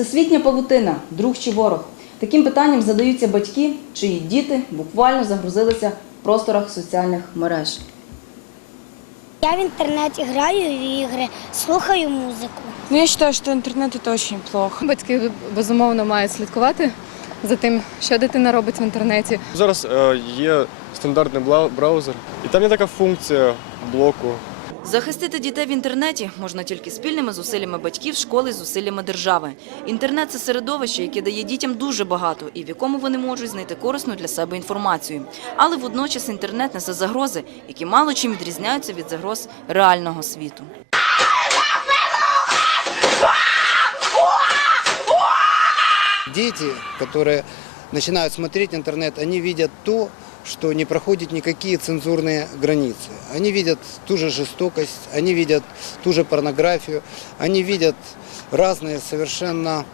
Всесвітня павутина, друг чи ворог. Таким питанням задаються батьки, чиї діти буквально загрузилися в просторах соціальних мереж. Я в интернете играю в игры, слухаю музыку. Ну, я считаю, что интернет это очень плохо. Батьки безумовно мають слідкувати за тим, що дитина робить в інтернеті. Зараз е, є стандартний бла- браузер, і там є така функція блоку. Захистити дітей в інтернеті можна тільки спільними зусиллями батьків, школи зусиллями держави. Інтернет це середовище, яке дає дітям дуже багато і в якому вони можуть знайти корисну для себе інформацію. Але водночас інтернет несе загрози, які мало чим відрізняються від загроз реального світу. Дети, которые начинают смотреть интернет, они видят то, что не проходит никакие цензурные границы. Они видят ту же жестокость, они видят ту же порнографию, они видят разные совершенно,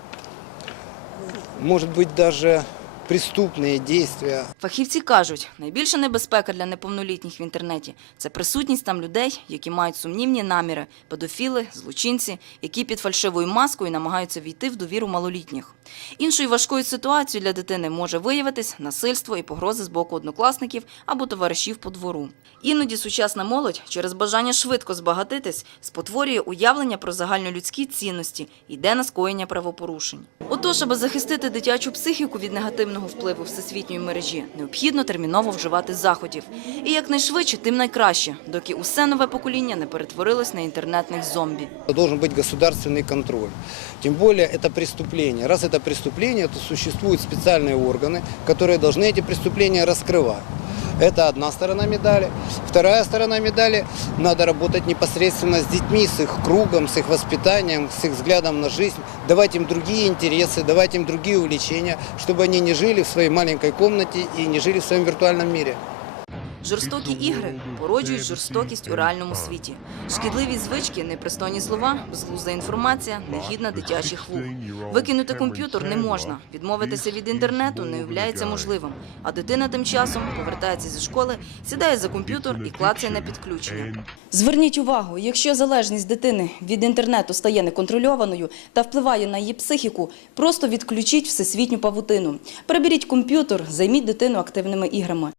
может быть, даже преступные действия. Фахівці кажуть, найбільша небезпека для неповнолітніх в інтернеті це присутність там людей, які мають сумнівні наміри, педофіли, злочинці, які під фальшивою маскою намагаються війти в довіру малолітніх. Іншою важкою ситуацією для дитини може виявитись насильство і погрози з боку однокласників або товаришів по двору. Іноді сучасна молодь через бажання швидко збагатитись спотворює уявлення про загальнолюдські цінності йде на скоєння правопорушень. Отож, аби захистити дитячу психіку від негативного впливу всесвітньої мережі, необхідно терміново вживати заходів. І якнайшвидше, тим найкраще, доки усе нове покоління не перетворилось на інтернетних зомбі. Должен быть государственный контроль. Тем более это преступление. Раз это преступление, то существуют специальные органы, которые должны эти преступления раскрывать. Это одна сторона медали. Вторая сторона медали – надо работать непосредственно с детьми, с их кругом, с их воспитанием, с их взглядом на жизнь, давать им другие интересы, давать им другие увлечения, чтобы они не жили в своей маленькой комнате и не жили в своем виртуальном мире. Жорстокі ігри породжують жорстокість у реальному світі. Шкідливі звички, непристойні слова, безглузда інформація, негідна дитячих вух. Викинути комп'ютер не можна. Відмовитися від інтернету не являється можливим. А дитина тим часом повертається зі школи, сідає за комп'ютер і клацає на підключення. Зверніть увагу, якщо залежність дитини від інтернету стає неконтрольованою та впливає на її психіку, просто відключіть всесвітню павутину. Приберіть комп'ютер, займіть дитину активними іграми.